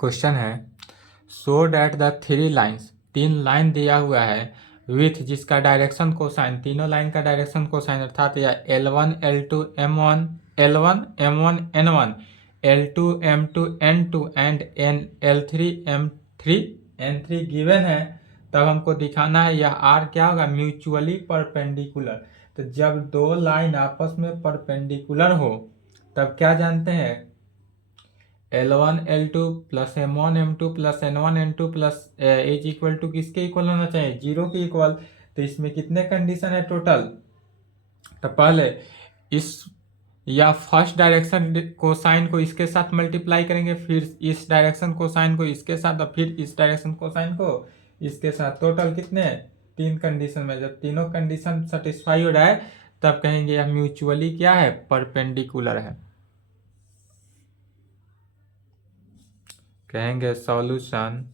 Question है show that the three lines, तीन line दिया हुआ है विथ जिसका डायरेक्शन कोसाइन, तीनों लाइन का डायरेक्शन कोसाइन अर्थात या L1 L2 M1 L1 M1 N1 L2 M2 N2 and L3 M3 N3 given है, तब हमको दिखाना है यह R क्या होगा, म्यूचुअली परपेंडिकुलर। तो जब दो लाइन आपस में परपेंडिकुलर हो तब क्या जानते हैं, L1 L2 plus M1 M2 plus N1 N2 plus is equal to किसके इक्वल होना चाहिए, जीरो के इक्वल। तो इसमें कितने कंडीशन है टोटल, तो पहले इस या फर्स्ट डायरेक्शन कोसाइन को इसके साथ मल्टीप्लाई करेंगे, फिर इस डायरेक्शन कोसाइन को इसके साथ और फिर इस डायरेक्शन कोसाइन को इसके साथ। टोटल कितने, तीन कंडीशन में जब तीनों कंडीशन सेटिस्फाई हो रहा है तब कहेंगे यह म्यूचुअली क्या है, परपेंडिकुलर है। कहेंगे सॉल्यूशन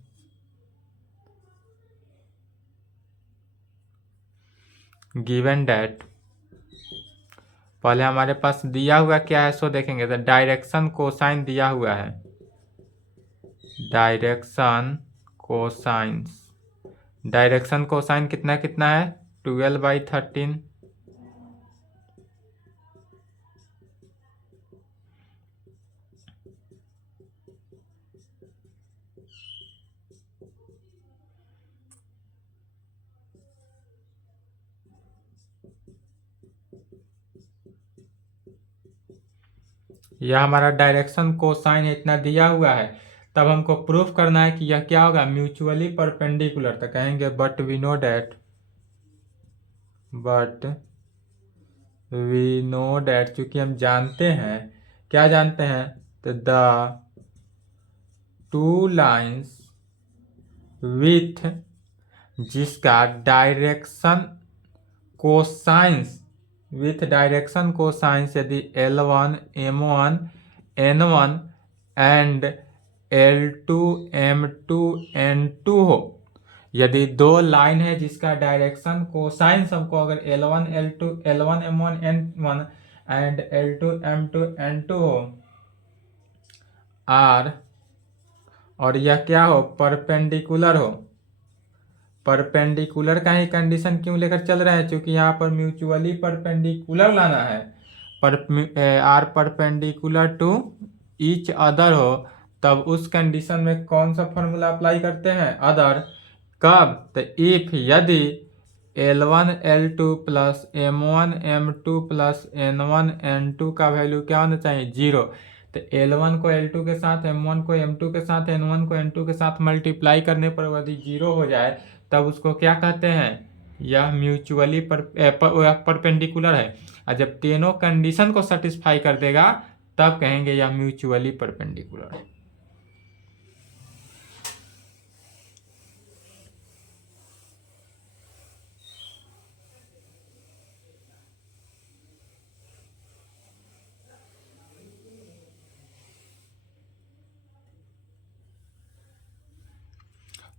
गिवन डैट, पहले हमारे पास दिया हुआ क्या है सो देखेंगे। तो डायरेक्शन कोसाइन दिया हुआ है, डायरेक्शन कोसाइंस, डायरेक्शन कोसाइन कितना कितना है 12/13। यह हमारा डायरेक्शन कोसाइन है, इतना दिया हुआ है। तब हमको प्रूफ करना है कि यह क्या होगा, म्यूचुअली परपेंडिकुलर। तो कहेंगे बट वी नो डैट, चूंकि हम जानते हैं, क्या जानते हैं, तो द टू लाइंस विथ जिसका direction cosines with direction cosines यदि L1 M1 N1 and L2 M2 N2 हो, यदि दो लाइन है जिसका डायरेक्शन कोसाइंस हमको अगर L1 M1 N1 and L2 M2 N2 हो R, और यह क्या हो, परपेंडिकुलर हो। परपेंडिकुलर का ही कंडीशन क्यों लेकर चल रहे हैं, क्योंकि यहाँ पर म्यूचुअली परपेंडिकुलर लाना है। Are perpendicular to each other हो, तब उस कंडीशन में कौन सा फॉर्मूला अप्लाई करते हैं, अदर। कब, तो इफ यदि L1 L2 plus M1 M2 plus N1 N2 का वैल्यू क्या होना चाहिए, जीरो। तो L1 को L2 के साथ, M1 को M2 के साथ, N1 को N2 के साथ मल्टीप्लाई करने पर यदि जीरो हो जाए तब उसको क्या कहते हैं, यह म्यूचुअली परपेंडिकुलर है। और जब तीनों कंडीशन को सेटिस्फाई कर देगा तब कहेंगे यह म्यूचुअली परपेंडिकुलर है।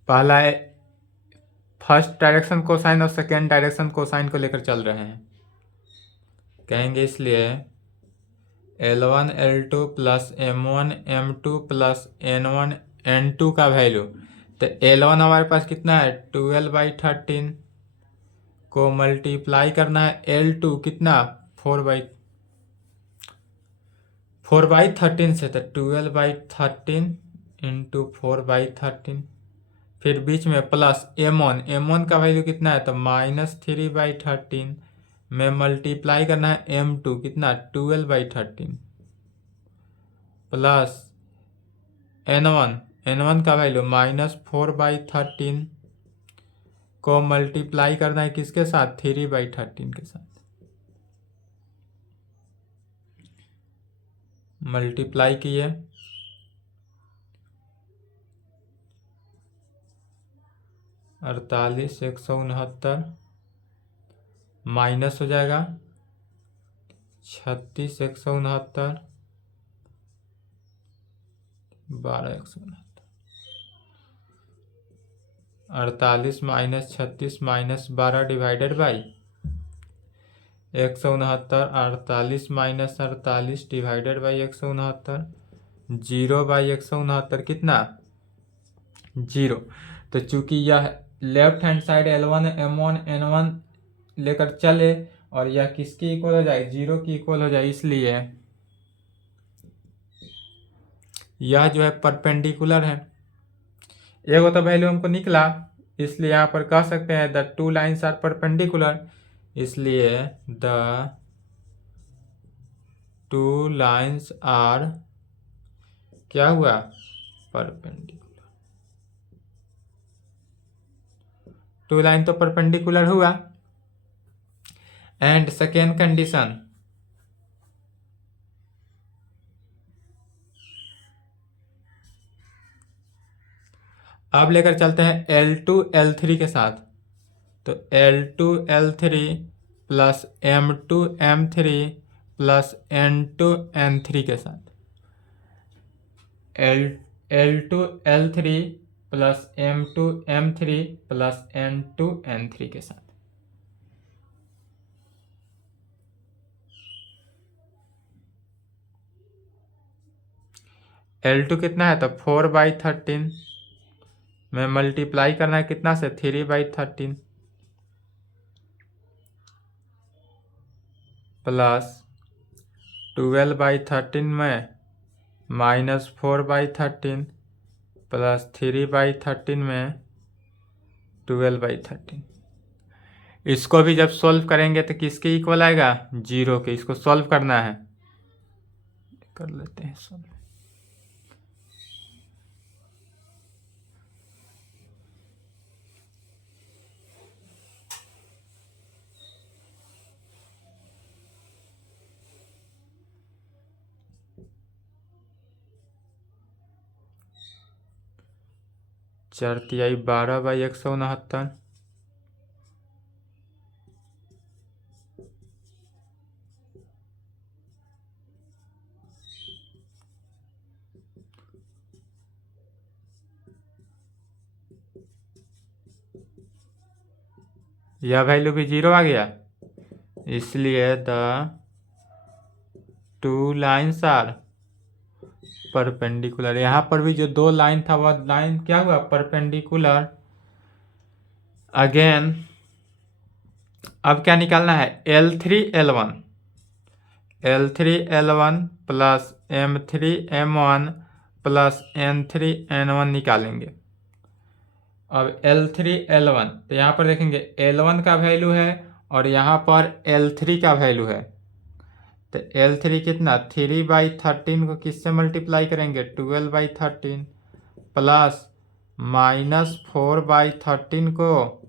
पहला फर्स्ट डायरेक्शन कोसाइन और सेकेंड डायरेक्शन कोसाइन को लेकर चल रहे हैं, कहेंगे इसलिए L1 L2 plus M1 M2 plus N1 N2 का वैल्यू। तो L1 हमारे पास कितना है 12/13 को मल्टीप्लाई करना है L2 कितना 4/13 से, तो 12/13 इंटू 4/13, फिर बीच में प्लस M1 का वैल्यू कितना है, तो -3/13 में मल्टीप्लाई करना है M2 कितना 12/13 प्लस N1 का वैल्यू -4/13 को मल्टीप्लाई करना है किसके साथ, 3/13 के साथ। मल्टीप्लाई किए, अड़तालीस 169 माइनस हो जाएगा 36 169 12 169, 48 minus 36 minus 12 divided by 169, 48 minus 48 divided by 169, 0/169 कितना 0। तो चूंकि यह left hand side L1 M1 N1 लेकर चले और यह किसकी इक्वल हो जाए 0 की इक्वल हो जाए, इसलिए यह जो है परपेंडिकुलर है। एक तो वैल्यू हमको निकला, इसलिए यहाँ पर कह सकते हैं the two lines are perpendicular, इसलिए द टू लाइन्स आर क्या हुआ परपेंडिकुलर। टू लाइन तो परपेंडिकुलर हुआ। एंड सेकेंड कंडीशन, अब लेकर चलते हैं L2 L3 के साथ। तो L2 L3 plus M2 M3 plus N2 N3 के साथ। L2 L3 plus M2 M3 plus N2 N3 के साथ। L2 कितना है तो 4/13 में मल्टीप्लाई करना है कितना से 3/13 प्लस 12/13 में -4/13 प्लस 3/13 में 12/13। इसको भी जब सॉल्व करेंगे तो किसके इक्वल आएगा 0 के। इसको सॉल्व करना है, कर लेते हैं सॉल्व। चार तिहाई 12/169। यह वैल्यू भी 0 आ गया, इसलिए the two lines are perpendicular. यहाँ पर भी जो दो लाइन था वह लाइन क्या हुआ परपेंडिकुलर। अगेन अब क्या निकालना है L3 L1 plus M3 M1 plus N3 N1 निकालेंगे। अब L3 L1 तो यहाँ पर देखेंगे L1 का वैल्यू है और यहाँ पर L3 का वैल्यू है। तो L3 कितना 3/13 को किससे मल्टीप्लाई करेंगे 12/13 प्लस -4/13 को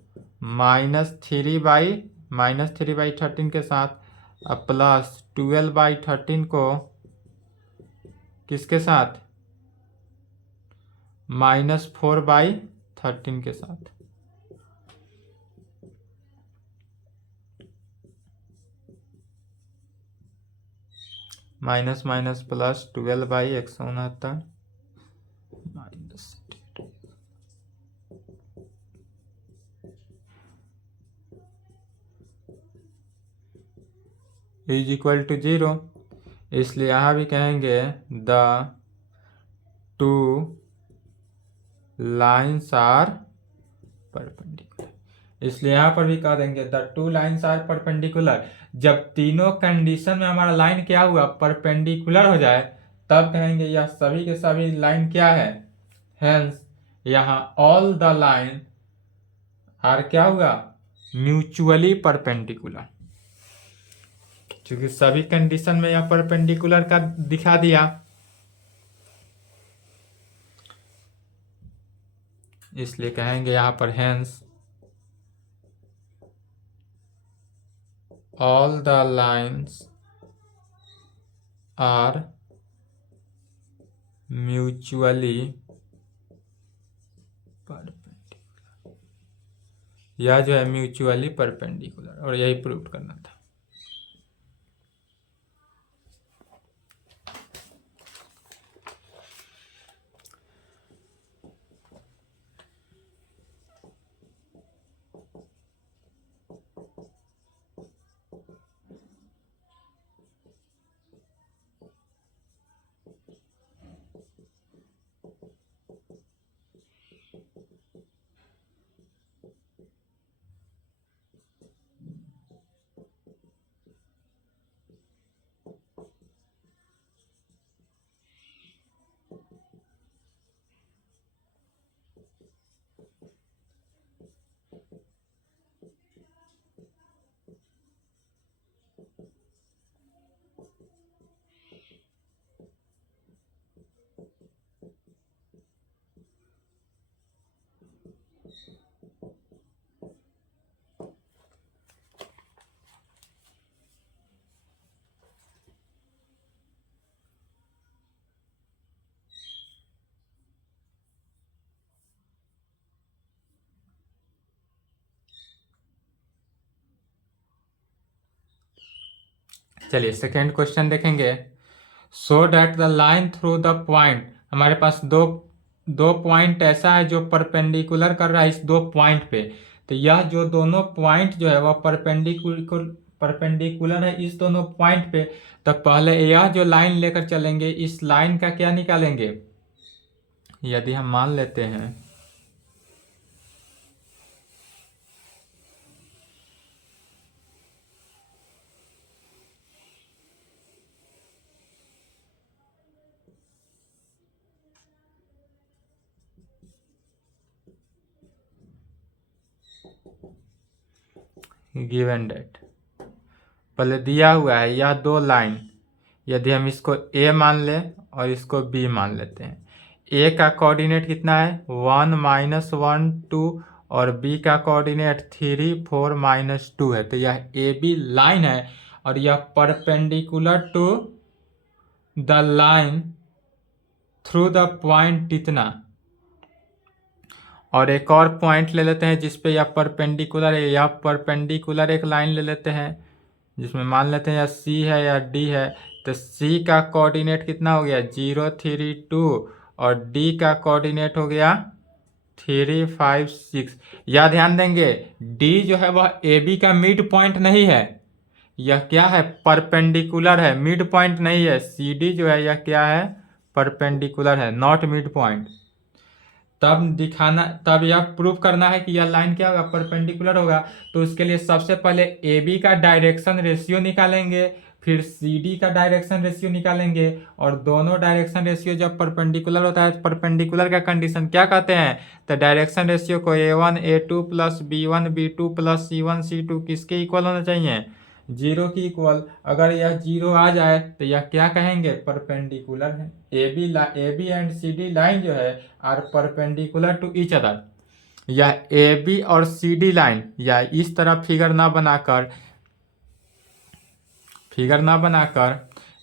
-3/13 के साथ प्लस 12/13 को किसके साथ -4/13 के साथ। Minus minus plus 12/169 is equal to 0। इसलिए यहाँ भी कहेंगे the two lines are perpendicular. इसलिए यहाँ पर भी कह देंगे the two lines are perpendicular. जब तीनों कंडीशन में हमारा लाइन क्या हुआ परपेंडिकुलर हो जाए तब कहेंगे यह सभी के सभी लाइन क्या है। हेंस यहाँ ऑल द लाइन आर क्या हुआ म्यूचुअली परपेंडिकुलर। क्योंकि सभी कंडीशन में यह परपेंडिकुलर का दिखा दिया, इसलिए कहेंगे यहाँ पर hence all the lines are mutually perpendicular. यह जो है म्यूचुअली परपेंडिकुलर और यही प्रूव करना था। चलिए सेकेंड क्वेश्चन देखेंगे। So that the line through the point, हमारे पास दो पॉइंट ऐसा है जो परपेंडिकुलर कर रहा है इस दो पॉइंट पे। तो यह जो दोनों पॉइंट जो है वह परपेंडिकुलर है इस दोनों पॉइंट पे। तो पहले यह जो लाइन लेकर चलेंगे इस लाइन का क्या निकालेंगे। यदि हम मान लेते हैं गिवन डेट, पहले दिया हुआ है यह दो लाइन, यदि हम इसको ए मान लें और इसको बी मान लेते हैं। ए का कोऑर्डिनेट कितना है 1 -1 2 और बी का कोऑर्डिनेट 3 4 -2 है। तो यह ए बी लाइन है और यह perpendicular to the line through the point इतना। और एक और पॉइंट ले लेते हैं जिसपे यह परपेंडिकुलर है, यह परपेंडिकुलर एक लाइन ले लेते हैं जिसमें मान लेते हैं या सी है या डी है। तो सी का कोऑर्डिनेट कितना हो गया 0 3 2 और डी का कोऑर्डिनेट हो गया 3 5 6। यह ध्यान देंगे डी जो है वह ए बी का मिड पॉइंट नहीं है, यह क्या है परपेंडिकुलर है, मिड पॉइंट नहीं है। सी डी जो है यह क्या है परपेंडिकुलर है, नॉट मिड पॉइंट। तब यह प्रूफ करना है कि यह लाइन क्या होगा परपेंडिकुलर होगा। तो उसके लिए सबसे पहले ए बी का डायरेक्शन रेशियो निकालेंगे, फिर सी डी का डायरेक्शन रेशियो निकालेंगे। और दोनों डायरेक्शन रेशियो जब परपेंडिकुलर होता है तो परपेंडिकुलर का कंडीशन क्या कहते हैं। तो डायरेक्शन रेशियो को A1 A2 plus B1 B2 plus C1 C2 किसके इक्वल होना चाहिए 0 की इक्वल। अगर यह 0 आ जाए तो यह क्या कहेंगे परपेंडिकुलर है। A B and C D line जो है are perpendicular to each other. यह ए बी और सी डी लाइन या इस तरह फिगर ना बनाकर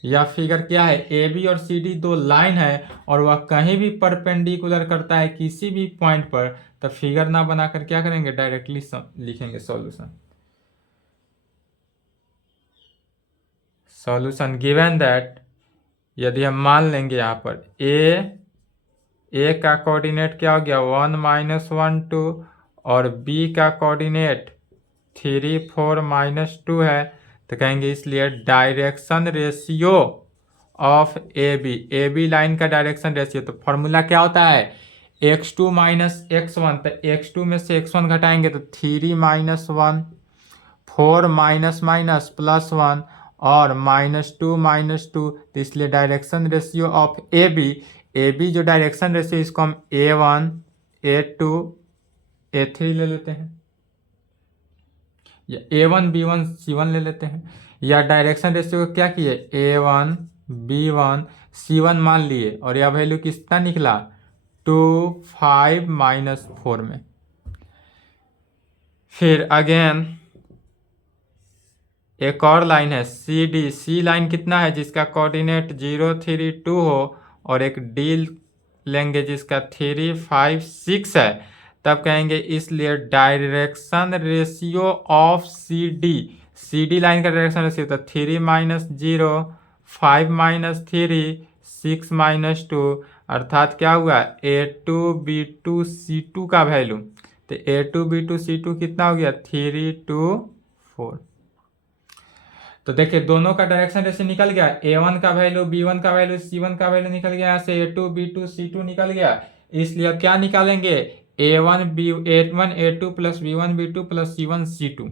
यह फिगर क्या है ए बी और सी डी दो लाइन है और वह कहीं भी परपेंडिकुलर करता है किसी भी पॉइंट पर। तो फिगर ना बनाकर क्या करेंगे डायरेक्टली लिखेंगे सॉल्यूशन गिवन दैट। यदि हम मान लेंगे यहाँ पर ए का कोऑर्डिनेट क्या हो गया 1 -1 2 और बी का कोऑर्डिनेट 3 4 -2 है। तो कहेंगे इसलिए direction ratio of A B line का डायरेक्शन रेशियो। तो फॉर्मूला क्या होता है x2 - x1। तो x2 में से x1 घटाएंगे तो 3 -1 4 +1 और -2 तो इसलिए direction ratio of A B जो डायरेक्शन रेशियो इसको हम A1 A2 A3 ले लेते हैं या A1 B1 C1 ले लेते हैं। या डायरेक्शन रेशियो को क्या किए A1 B1 C1 मान लिए और यह वैल्यू कितना निकला 2 5 -4 में। फिर अगेन एक और लाइन है सी लाइन कितना है जिसका कोऑर्डिनेट 0 3 2 हो और एक डी लेंगे जिसका 3 5 6 है। तब कहेंगे इसलिए direction ratio of C D line का डायरेक्शन रेशियो तो 3 -0 5 -3 6 -2 अर्थात क्या हुआ A2 B2 C2 का वैल्यू। तो A2 B2 C2 कितना हो गया 3 2 4। तो देखिए दोनों का डायरेक्शन रेशियो निकल गया A1 का वैल्यू B1 का वैल्यू C1 का वैल्यू निकल गया, यहाँ से A2 B2 C2 निकल गया। इसलिए अब क्या निकालेंगे A1 A2 plus B1 B2 plus C1 C2।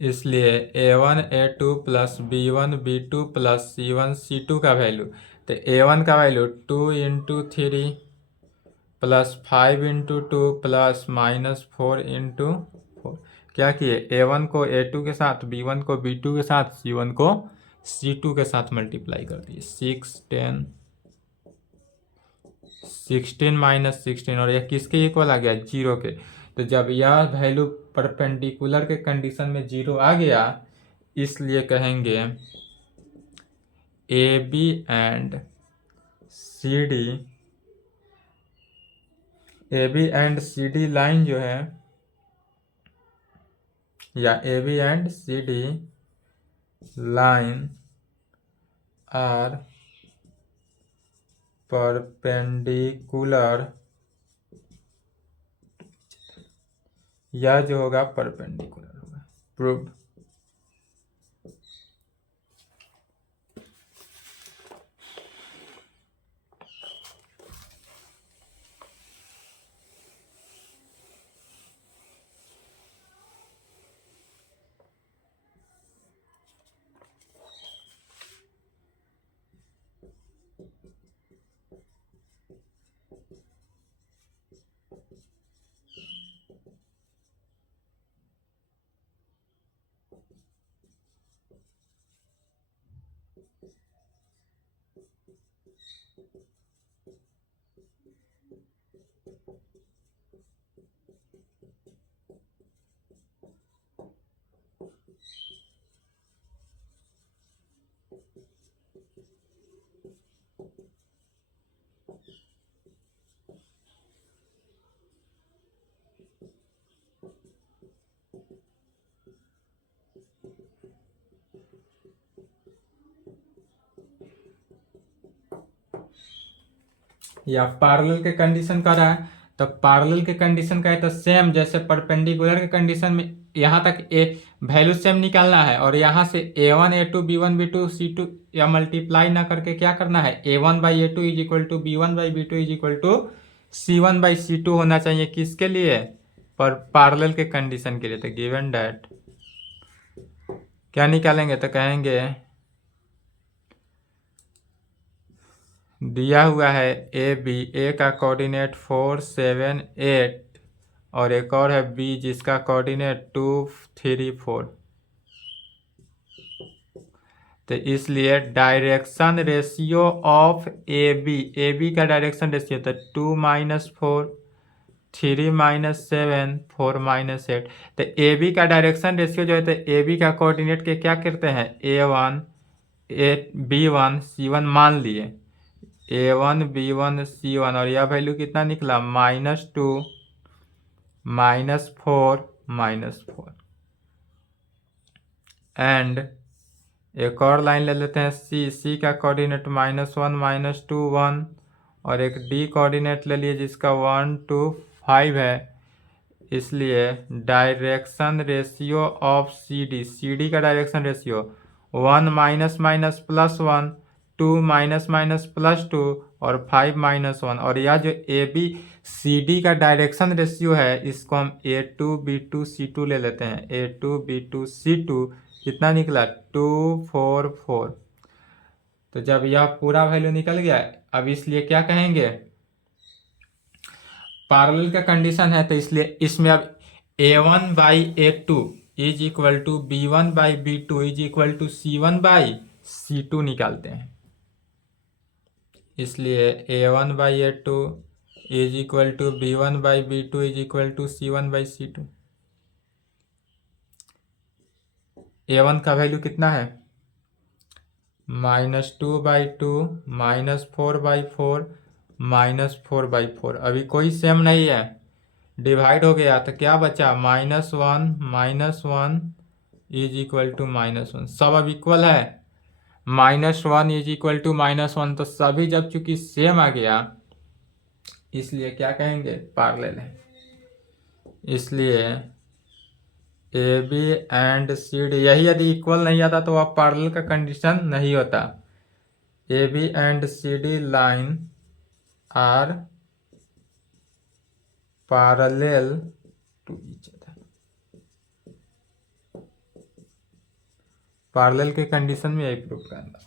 इसलिए A1 A2 plus B1 B2 plus C1 C2 का वैल्यू। तो A1 का वैल्यू 2 × 3 प्लस 5 × 2 प्लस -4 × 4। क्या किए A1 को A2 के साथ B1 को B2 के साथ C1 को C2 के साथ मल्टीप्लाई कर दिए 6 10 16 -16 और यह किसके इक्वल आ गया 0 के। तो जब यह वैल्यू परपेंडिकुलर के कंडीशन में 0 आ गया इसलिए कहेंगे A B and C D, A B and C D line जो है, या A B and C D line are perpendicular, या जो होगा परपेंडिकुलर होगा, प्रूव। या पैरेलल के कंडीशन का रहा है, तो पैरेलल के कंडीशन का है तो सेम जैसे परपेंडिकुलर के कंडीशन में यहाँ तक ए वैल्यू सेम निकालना है, और यहाँ से a1 a2 b1 b2 c2 या मल्टीप्लाई ना करके क्या करना है, a1 by a2 is equal to b1 by b2 is equal to c1 by c2 होना चाहिए। किसके लिए? पर पैरेलल के कंडीशन के लिए। तो गिवन दैट क्या निकालेंगे, तो कहेंगे दिया हुआ है ए बी, ए का कोऑर्डिनेट 4 7 8 और एक और है बी जिसका कोऑर्डिनेट 2 3 4। तो इसलिए direction ratio of A B का डायरेक्शन रेशियो तो 2 - 4 3 - 7 4 - 8। तो ए बी का डायरेक्शन रेशियो जो है, तो ए बी का कोऑर्डिनेट के क्या करते हैं, a1 b1 c1 मान लिए, a1 b1 c1, और यह वैल्यू कितना निकला, -2 -4 -4। एंड एक और लाइन ले लेते हैं सी का कोऑर्डिनेट -1 -2 1, और एक डी कोऑर्डिनेट ले लिए जिसका 1 2 5 है। इसलिए direction ratio of C D का डायरेक्शन रेशियो 1 - +1 2 - +2 और 5 -1। और यह जो ए बी सी डी का डायरेक्शन रेशियो है, इसको हम A2 B2 C2 ले लेते हैं। A2 B2 C2 कितना निकला, 2 4 4। तो जब यह पूरा वैल्यू निकल गया, अब इसलिए क्या कहेंगे, पैरेलल का कंडीशन है, तो इसलिए इसमें अब a1 by a2 is equal to b1 by b2 is equal to c1 by c2 निकालते हैं। इसलिए a1 by a2 is equal to b1 by b2 is equal to c1 by c2। a1 का value कितना है, -2/2 -4/4 -4/4। अभी कोई same नहीं है, डिवाइड हो गया तो क्या बचा, -1 -1 इज इक्वल टू -1। सब अब इक्वल है, -1 इज इक्वल टू -1, तो सभी जब चूंकि सेम आ गया, इसलिए क्या कहेंगे, पैरेलल है। इसलिए A B and C D, यही यदि इक्वल नहीं आता तो वह पैरेलल का कंडीशन नहीं होता। A B and C D line are parallel to each other. Parallel के कंडीशन में यही प्रूफ करना।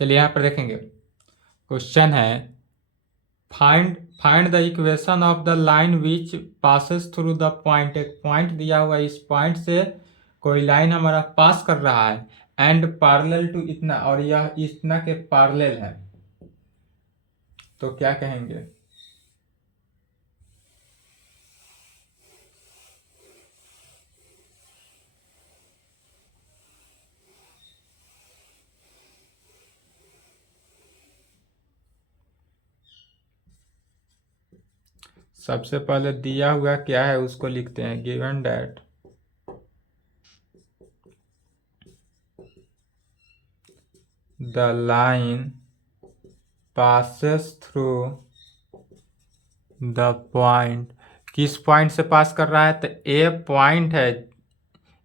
चलिए यहाँ पर देखेंगे, क्वेश्चन है find the equation of the line which passes through the point. एक पॉइंट दिया हुआ है, इस पॉइंट से कोई लाइन हमारा पास कर रहा है एंड पैरेलल टू इतना, और यह इतना के पैरेलल है, तो क्या कहेंगे? सबसे पहले दिया हुआ क्या है उसको लिखते हैं, given that the line passes through the point. किस पॉइंट से पास कर रहा है? तो ए पॉइंट है,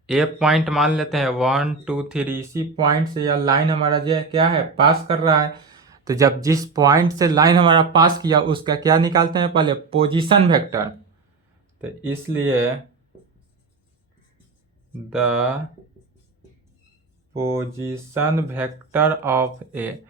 ए पॉइंट मान लेते हैं 1 2 3, इसी पॉइंट से यह लाइन हमारा जो है क्या है, पास कर रहा है। तो जब जिस पॉइंट से लाइन हमारा पास किया उसका क्या निकालते हैं? पहले पोजीशन वेक्टर। तो इसलिए the position vector of A,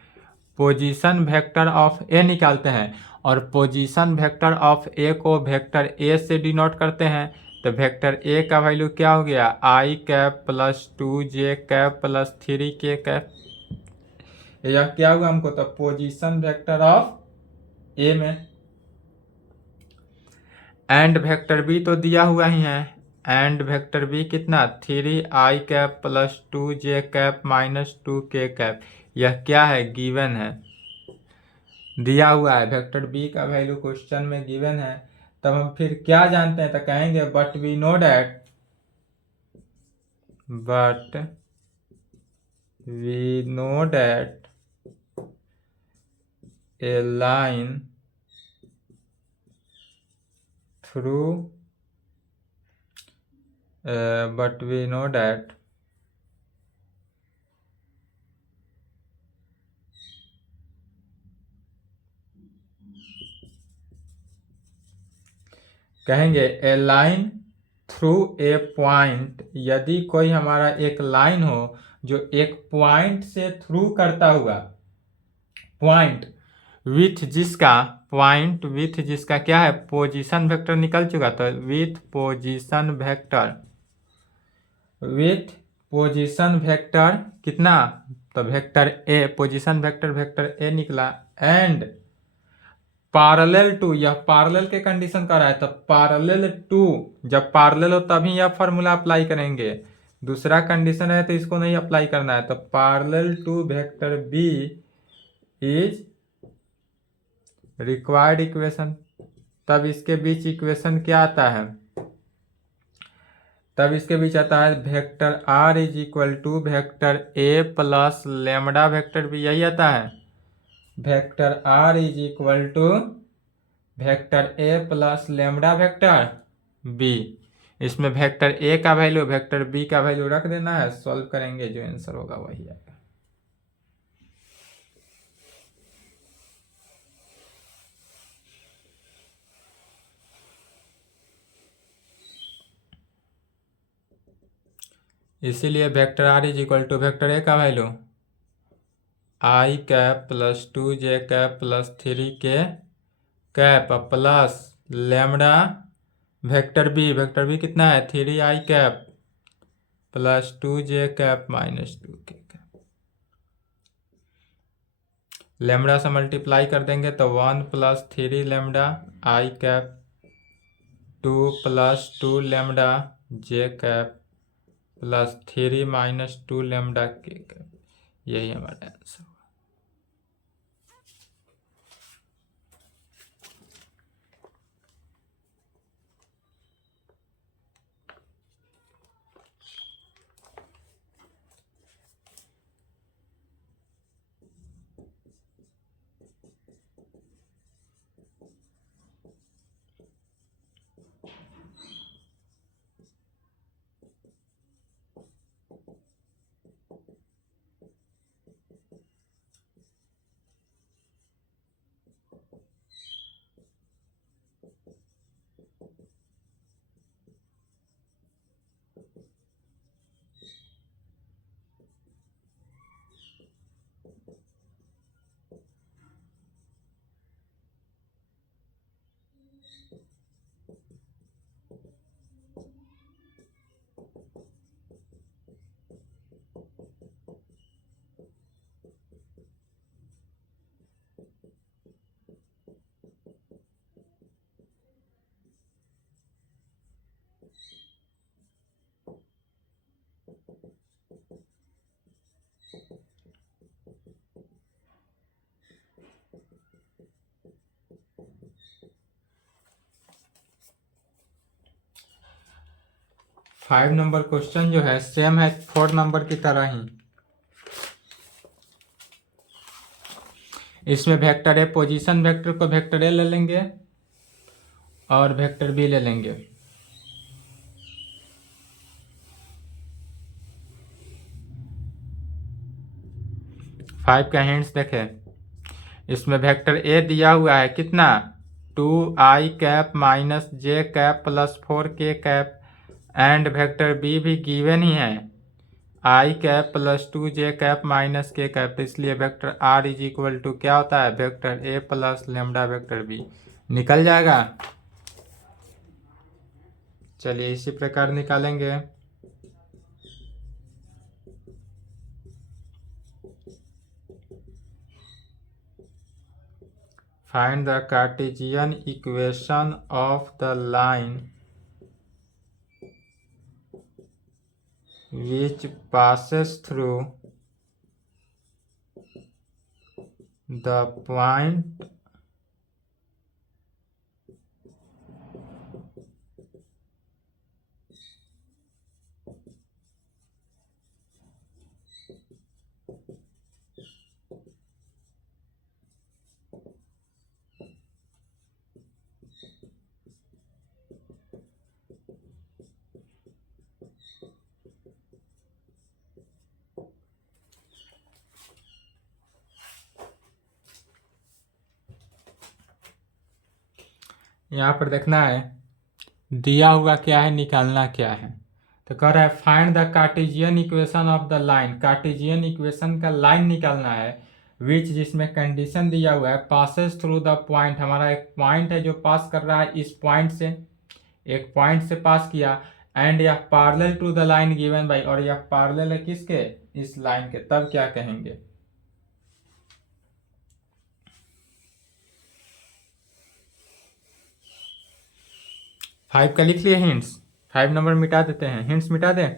position vector of A निकालते हैं, और पोजीशन वेक्टर ऑफ ए को वेक्टर ए से डिनोट करते हैं। तो वेक्टर ए का वैल्यू क्या हो गया? I cap plus 2j cap plus 3k cap. यह क्या हुआ हमको? तो पोजीशन वेक्टर ऑफ ए में। एंड वेक्टर बी तो दिया हुआ ही है, एंड वेक्टर बी कितना? 3i cap plus 2j cap minus 2k cap. यह क्या है? गिवन है, दिया हुआ है। वेक्टर बी का वैल्यू क्वेश्चन में गिवन है। तब हम फिर क्या जानते हैं? तो कहेंगे but we know that a line through but we know that कहेंगे a line through a point, यदि कोई हमारा एक लाइन हो जो एक पॉइंट से थ्रू करता हुआ, पॉइंट विथ जिसका क्या है? पोजीशन वेक्टर निकल चुका। तो विथ पोजीशन वेक्टर कितना? तो vector A, position vector A निकला। एंड पैरेलल टू, यह पैरेलल के कंडीशन कर रहा है, तो पैरेलल टू, जब पैरेलल हो तभी यह फॉर्मूला अप्लाई करेंगे। दूसरा कंडीशन है तो इसको नहीं अप्लाई करना है। तो parallel to vector B is required equation. तब इसके बीच इक्वेशन क्या आता है? तब इसके बीच आता है vector R is equal to vector A plus lambda vector B, यही आता है। Vector R is equal to vector A plus lambda vector B. इसमें वेक्टर ए का वैल्यू वेक्टर बी का वैल्यू रख देना है, सॉल्व करेंगे, जो आंसर होगा वही आएगा। इसीलिए vector R is equal to vector A का value I cap plus 2j cap plus 3k cap plus lambda vector B कितना है? 3i cap plus 2j cap minus 2k cap. Lambda से मल्टीप्लाई कर देंगे तो 1 plus 3 lambda I cap 2 plus 2 lambda j cap plus 3 minus 2 lambda K cap. यही हमारा answer. 5 number question जो है सेम है 4 नंबर की तरह ही। इसमें वेक्टर ए पोजीशन वेक्टर को वेक्टर ए ले लेंगे और वेक्टर बी ले लेंगे। फाइव का हिंट्स देखें। इसमें वेक्टर ए दिया हुआ है कितना 2i cap minus J cap plus 4k cap and vector B भी गिवन ही है i cap plus 2j cap minus k cap. इसलिए vector r is equal to क्या होता है vector a plus lambda vector b निकल जाएगा। चलिए इसी प्रकार निकालेंगे। Find the Cartesian equation of the line which passes through the point यहाँ पर देखना है दिया हुआ क्या है निकालना क्या है। तो कह रहा है find the Cartesian equation of the line. Cartesian equation का लाइन निकालना है विच जिसमें कंडीशन दिया हुआ है पासेस थ्रू द पॉइंट। हमारा एक पॉइंट है जो पास कर रहा है इस पॉइंट से, एक पॉइंट से पास किया एंड यह parallel to the line given by, और यह पैरेलल है किसके इस लाइन के। तब क्या कहेंगे 5 का लिख लिए हिंट्स। 5 नंबर मिटा देते हैं, हिंट्स मिटा दें।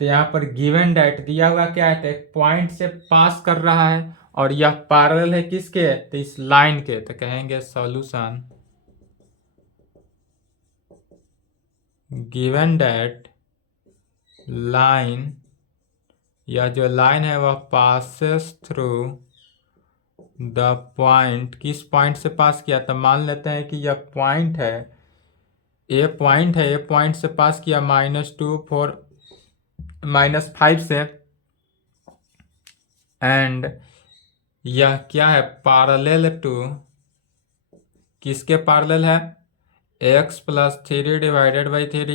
तो यहाँ पर गिवन डेट दिया हुआ क्या है तो एक पॉइंट से पास कर रहा है और यह पैरेलल है किसके तो इस लाइन के। तो कहेंगे सॉल्यूशन गिवन डेट लाइन, यह जो लाइन है वह पासेस थ्रू द पॉइंट, किस पॉइंट से पास किया तो मान लेते हैं कि यह पॉइंट है ए पॉइंट है, ए पॉइंट से पास किया -2 4 -5 से एंड यह क्या है पैरेलल टू किसके पैरेलल है x plus 3 divided by 3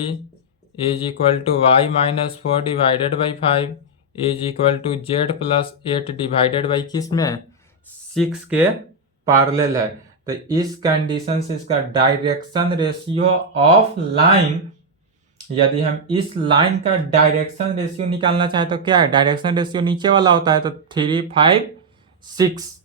is equal to y minus 4 divided by 5 is equal to z plus 8 divided by किस में 6 के पैरेलल है। तो इस कंडीशन से इसका डायरेक्शन रेशियो ऑफ लाइन, यदि हम इस लाइन का डायरेक्शन रेशियो निकालना चाहें तो क्या है डायरेक्शन रेशियो नीचे वाला होता है तो 3 5 6।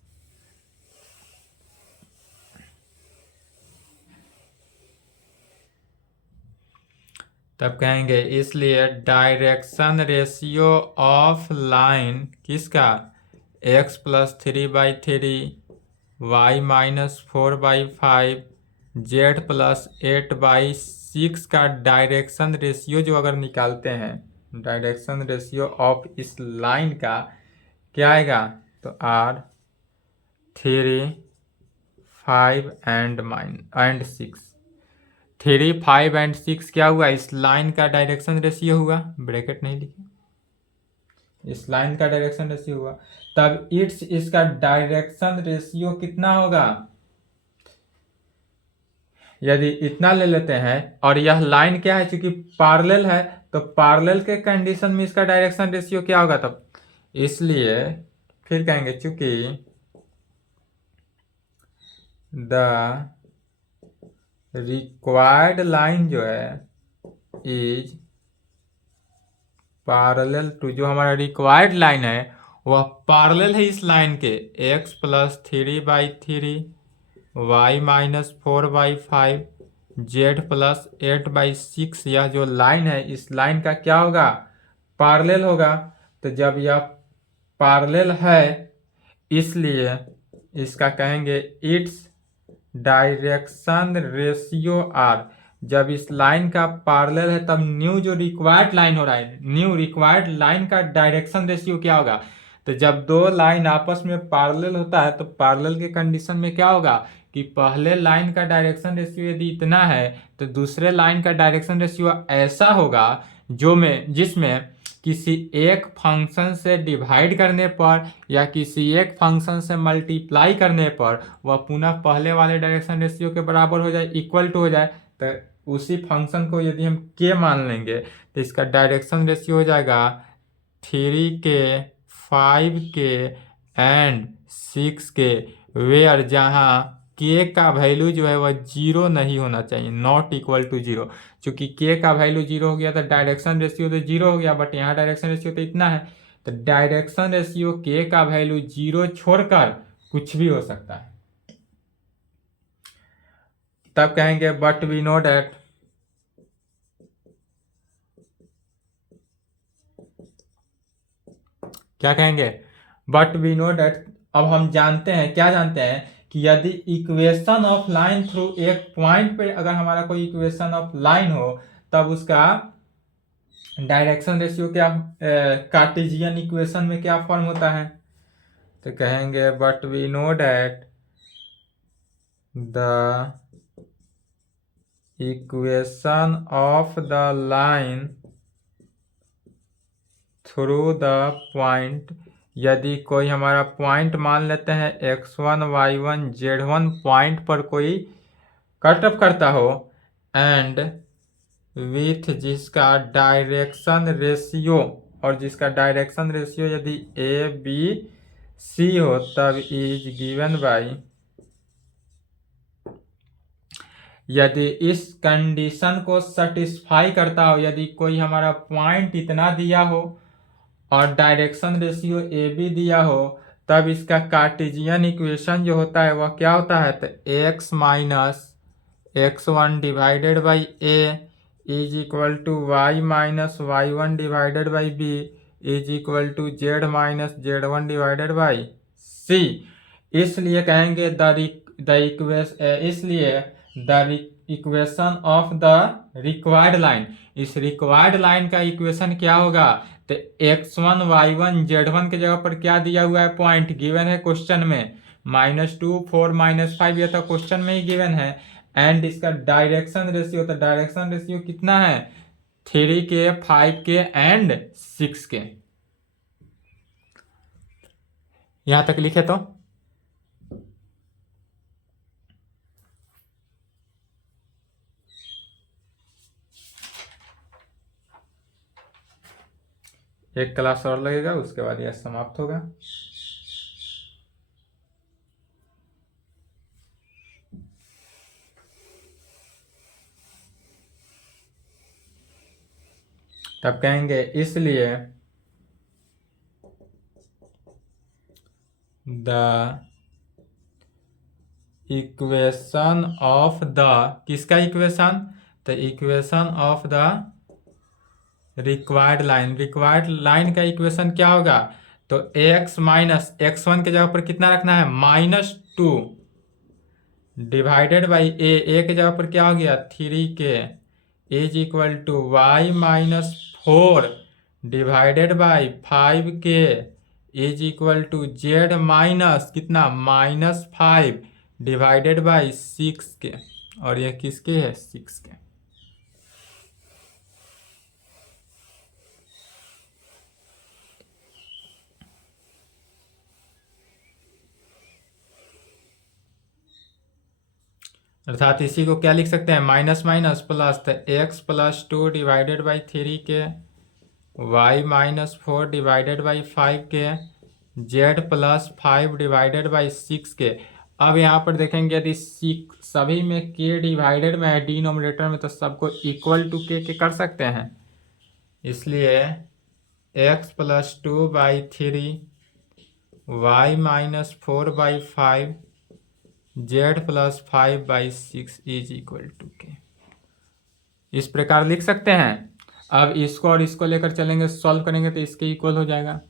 तब कहेंगे इसलिए डायरेक्शन रेशियो ऑफ लाइन किसका x plus 3/3 y minus 4/5 z plus 8/6 का डायरेक्शन रेशियो जो अगर निकालते हैं डायरेक्शन रेशियो ऑफ इस लाइन का क्या आएगा तो r 3 5 एंड 6। 3, 5 एंड 6 क्या हुआ, इस लाइन का डायरेक्शन रेशियो हुआ, ब्रैकेट नहीं लिखे, इस लाइन का डायरेक्शन रेशियो हुआ, तब इसका डायरेक्शन रेशियो कितना होगा, यदि इतना ले लेते हैं और यह लाइन क्या है, चूंकि पैरेलल है तो पैरेलल के कंडीशन में इसका डायरेक्शन रेशियो क्या होगा, तब इसलिए फिर कहेंगे चूंकि द रिक्वायर्ड लाइन जो है इज पैरेलल टू, जो हमारा रिक्वायर्ड लाइन है वह पैरेलल है इस लाइन के, x plus 3/3 y minus 4/5 z plus 8/6, यह जो लाइन है इस लाइन का क्या होगा, पैरेलल होगा। तो जब यह पैरेलल है इसलिए इसका कहेंगे इट्स डायरेक्शन रेशियो आर, जब इस लाइन का पैरेलल है तब न्यू जो रिक्वायर्ड लाइन हो रहा है, न्यू रिक्वायर्ड लाइन का डायरेक्शन रेशियो क्या होगा, तो जब दो लाइन आपस में पैरेलल होता है तो पैरेलल के कंडीशन में क्या होगा कि पहले लाइन का डायरेक्शन रेशियो यदि इतना है तो दूसरे लाइन का डायरेक्शन रेशियो ऐसा होगा जिसमें किसी एक फंक्शन से डिवाइड करने पर या किसी एक फंक्शन से मल्टीप्लाई करने पर वह पुनः पहले वाले डायरेक्शन रेशियो के बराबर हो जाए, इक्वल टू हो जाए। तो उसी फंक्शन को यदि हम के मान लेंगे तो इसका डायरेक्शन रेशियो हो जाएगा 3k 5k and 6k, where जहाँ के का वैल्यू जो है वह 0 नहीं होना चाहिए, नॉट इक्वल टू 0। चूंकि के का वैल्यू 0 हो गया तो डायरेक्शन रेशियो तो 0 हो गया, बट यहाँ डायरेक्शन रेशियो तो इतना है, तो डायरेक्शन रेशियो के का वैल्यू 0 छोड़कर कुछ भी हो सकता है। तब कहेंगे बट वी नो डैट क्या कहेंगे, बट वी नो डैट, अब हम जानते हैं, क्या जानते हैं कि यदि इक्वेशन ऑफ लाइन थ्रू एक पॉइंट पे अगर हमारा कोई इक्वेशन ऑफ लाइन हो तब उसका डायरेक्शन रेशियो क्या, कार्टेशियन इक्वेशन में क्या फॉर्म होता है, तो कहेंगे but we know that the equation of the line through the point, यदि कोई हमारा पॉइंट मान लेते हैं x1 y1 z1 पॉइंट पर कोई कटअप करता हो एंड विथ जिसका डायरेक्शन रेशियो, और जिसका डायरेक्शन रेशियो यदि ए बी सी हो तब इज गिवन बाई, यदि इस कंडीशन को सेटिस्फाई करता हो, यदि कोई हमारा पॉइंट इतना दिया हो और डायरेक्शन रेशियो ए बी दिया हो तब इसका कार्टेशियन इक्वेशन जो होता है वह क्या होता है, तो x minus x1 divided by A is equal to y minus y1 divided by B is equal to z minus z1 divided by C. इसलिए कहेंगे the equation of the required line, इस रिक्वायर्ड लाइन का equation क्या होगा, तो x1 y1 z1 के जगह पर क्या दिया हुआ है, पॉइंट गिवन है क्वेश्चन में, -2 4 -5, यह तो क्वेश्चन में ही गिवन है, एंड इसका डायरेक्शन रेशियो, तो डायरेक्शन रेशियो कितना है 3k 5k एंड 6k। यहां तक लिखे तो एक क्लास और लगेगा, उसके बाद यह समाप्त होगा। तब कहेंगे इसलिए द इक्वेशन ऑफ द, किसका इक्वेशन, तो equation of the required line, required line का इक्वेशन क्या होगा, तो x माइनस x1 के जगह पर कितना रखना है -2 डिवाइडेड बाई ए के जगह पर क्या हो गया 3k is equal to y minus 4 divided by 5k is equal to z minus कितना -5 डिवाइडेड बाई 6k। और ये किसके है 6 के। अर्थात इसी को क्या लिख सकते हैं माइनस माइनस प्लस, तो एक्स प्लस 2 डिवाइडेड बाई 3 के, वाई माइनस 4 डिवाइडेड बाई 5 के, जेड प्लस 5 डिवाइडेड बाई 6 के। अब यहाँ पर देखेंगे यदि सभी में के डिवाइडेड में है डिनोमिनेटर में, तो सबको इक्वल टू के कर सकते हैं, इसलिए X plus 2 by 3, Y minus 4 by 5, Z plus 5 by 6 is equal to K. इस प्रकार लिख सकते हैं। अब इसको और इसको लेकर चलेंगे, सॉल्व करेंगे तो इसके इक्वल हो जाएगा।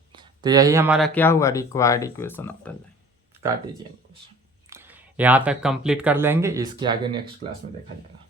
तो यही हमारा क्या हुआ required equation of the line, Cartesian equation. यहाँ तक कंप्लीट कर लेंगे, इसके आगे नेक्स्ट क्लास में देखा जाएगा।